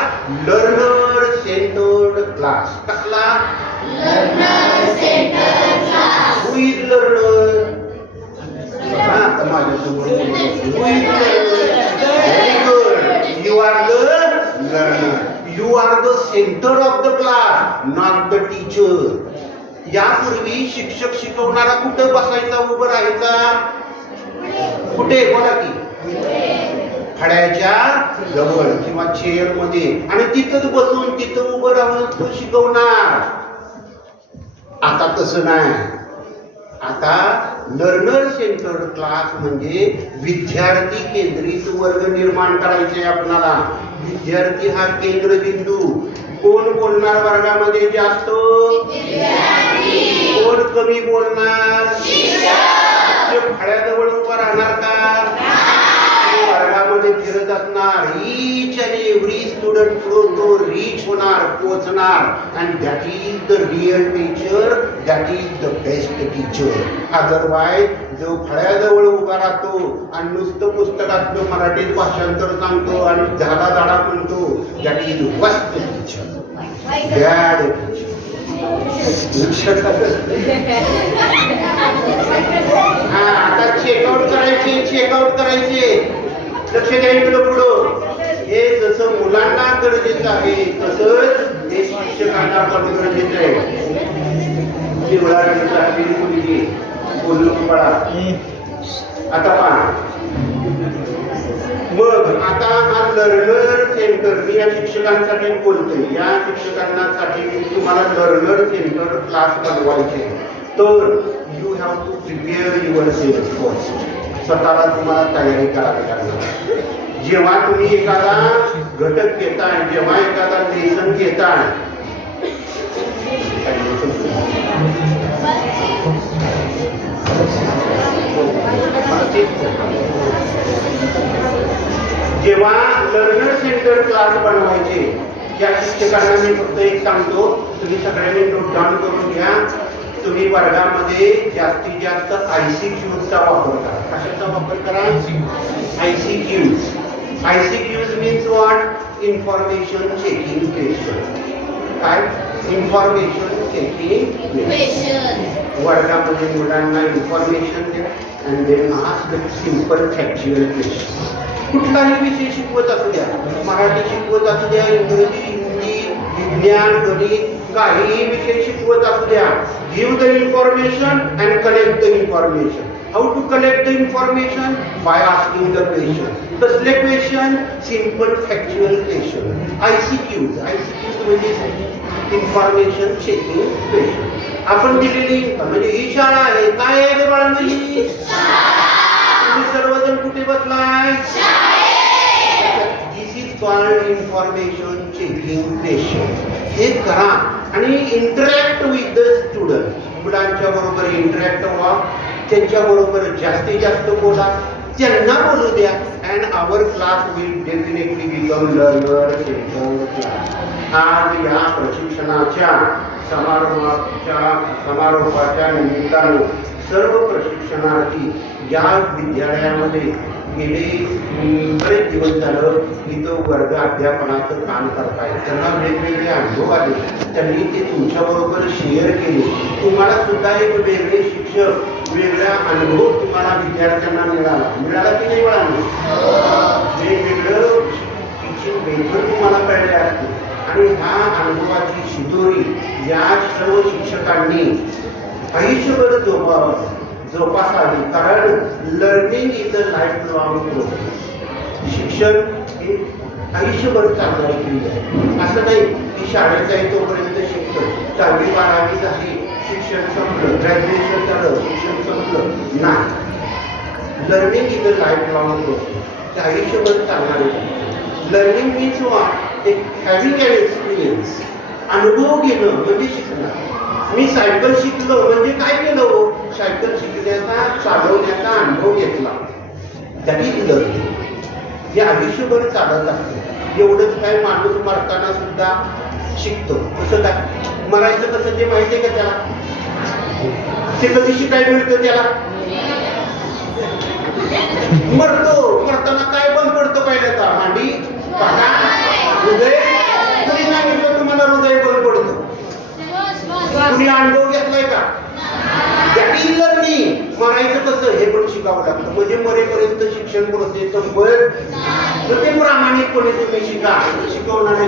Learner centred class. कसला? Learner centred class. Who is learner? आता माझ्यासमोर who is learner? Very good. You are the learner. You are the center of the class, not the teacher. यापूर्वी शिक्षक शिकवणारा कुठे बसायचा, उभं राहायचा? कुठे? बोला की. फळ्याच्या जवळ किंवा चेअर मध्ये, आणि तिथंच बसून तिथं उभं राहून तो शिकवणार. आता तसं नाही. आता लर्नर सेंटर्ड क्लास म्हणजे विद्यार्थी केंद्रित वर्ग निर्माण करायचे आपल्याला. विद्यार्थी हा केंद्रबिंदू. कोण बोलणार वर्गामध्ये जास्त? कोण कमी बोलणार? फळ्याजवळ उभा राहणार का? वर्गामध्ये फिरत असणार. ईच अँड एव्हरी स्टुडंट तो रीच होणार, पोहोचणार. And that is the real teacher, that is the best teacher. Otherwise जो फळ्याजवळ उभा राहतो आणि नुसतं पुस्तकातलं मराठीत भाषांतर सांगतो आणि झाला झाडा म्हणतो, that is worst teacher, bad teacher. हा, आता चेकआउट करायचे. लक्ष द्या इकडं पुढं. हे जसं मुलांना गरजेचं आहे तसंच हे शिक्षकांना पण गरजेचं आहे. पिवळा रंग असलेली मुलगी बोलू पडा. आता पहा, मग आता हा लर्नर सेंटर, मी या शिक्षकांसाठी बोलतोय. या शिक्षकांसाठी तुम्हाला लर्नर सेंटर क्लास बनवायचे, तर you have to prepare yourself first. स्वतःला तुम्हाला तयारी करावी लागणार. जेव्हा तुम्ही एखादा घटक घेताय, जेव्हा एखादा लेसन घेताय, मला तेच सांगा. जेव्हा लर्नर सेंटर क्लास बनवायचे त्या शिक्षकांना मी फक्त एक सांगतो, तुम्ही सगळ्यांनी नोट डाऊन करून घ्या. तुम्ही वर्गामध्ये जास्तीत जास्त ICQचा वापर करा. कशाचा वापर करा? ICQs. ICQs means what? Information checking question. काय? Information checking question. वर्गामध्ये मुलांना इन्फॉर्मेशन द्या and then ask simple factual question. कुठलाही विषय शिकवत असू द्या, मराठी शिकवत असू द्या, इंग्रजी, हिंदी, विज्ञान, गणित, काहीही विषय शिकवत असू द्या. Give the information and collect the information. How to collect the information? By asking the question. कसले question? Simple factual question. ICQs. ICQs म्हणजे इन्फॉर्मेशन चेकिंग क्वेश्चन. आपण दिलेली म्हणजे ही शाळा आहे. काय आहे रे बाळांनो ही? तुम्ही सर्वजण कुठे बसलाय? This is called information checking question. हे करा आणि इंटरॅक्ट विथ द स्टुडंट. मुलांच्या बरोबर इंटरॅक्ट व्हा, त्यांच्या बरोबर जास्तीत जास्त बोला, त्यांना बोलू द्या. And our class will definitely become learner centre class. आज या प्रशिक्षणाच्या समारोपाच्या निमित्तानं सर्व प्रशिक्षणार्थी या विद्यालयामध्ये गेले बरेच दिवस झालं इथं वर्ग अध्यापनाचं काम करतायत. त्यांना वेगवेगळे अनुभव आले, त्यांनी ते तुमच्याबरोबर शेअर केले. तुम्हाला सुद्धा एक वेगळे शिक्षक, वेगळा अनुभव तुम्हाला विद्यार्थ्यांना मिळाला की नाही मिळाला? वेगवेगळं टीचिंग मेथड तुम्हाला कळले असते आणि ह्या अनुभवाची शिदोरी या सर्व शिक्षकांनी आयुष्यभर जोपासावी. कारण learning is a lifelong process. शिक्षण हे आयुष्यभर चालणारी क्रिया आहे. असं नाही की शाळेत आहे तोपर्यंत शिकतो, 10वी 12वी झाली शिक्षण संपलं, ग्रॅज्युएशन झालं शिक्षण संपलं, नाही. Learning is a lifelong process. ते आयुष्यभर चालणारे. Learning means what? Having an experience. अनुभव घेणं म्हणजे शिकणं. मी सायकल शिकलो म्हणजे काय केलं? सायकल शिकण्याचा, चालवण्याचा अनुभव घेतला. That is learning. हे आयुष्यभर चालत असतं. एवढंच काय, माणूस मरताना सुद्धा शिकतो. कसं काय मरायचं? कसं ते माहिती आहे का त्याला? ते कधी शिकायला मिळतं त्याला? मरतो. मरताना काय बंद पडतो पहिल्यांदा? मांडी, पाटा, हृदय. कधी सांगितलं तुम्हाला हृदय बंद पडतं? कुणी अनुभव घेतलाय का? That is learning. मरायचं कसं हे पण शिकावं लागतं. म्हणजे मरेपर्यंत शिक्षण प्रोसेस संपत तर ते प्रामाणिकपणे तुम्ही शिका. शिकवणारे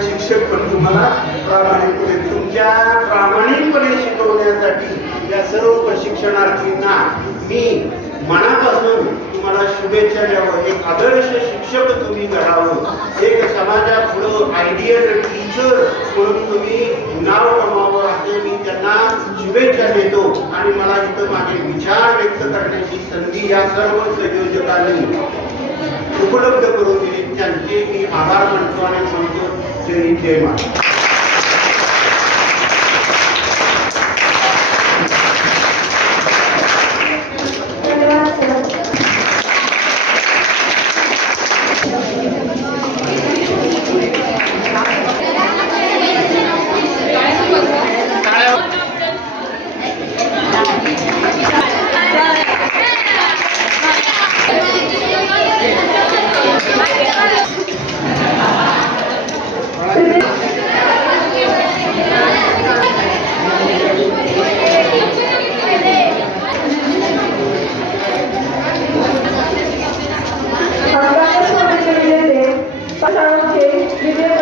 शिक्षक पण तुम्हाला प्रामाणिकपणे तुमच्या प्रामाणिकपणे शिकवण्यासाठी या सर्व प्रशिक्षणार्थींना मी मनापासून तुम्हाला शुभेच्छा द्यावं. एक आदर्श शिक्षक तुम्ही घडावं, एक समाजापुढं आयडियल टीचर म्हणून तुम्ही नाव कमावं असे मी त्यांना शुभेच्छा देतो. आणि मला इथं माझे विचार व्यक्त करण्याची संधी या सर्व संयोजकांनी उपलब्ध करून दिली. त्यांचे मी आभार मानतो आणि म्हणतो जय जय महाराज. विजय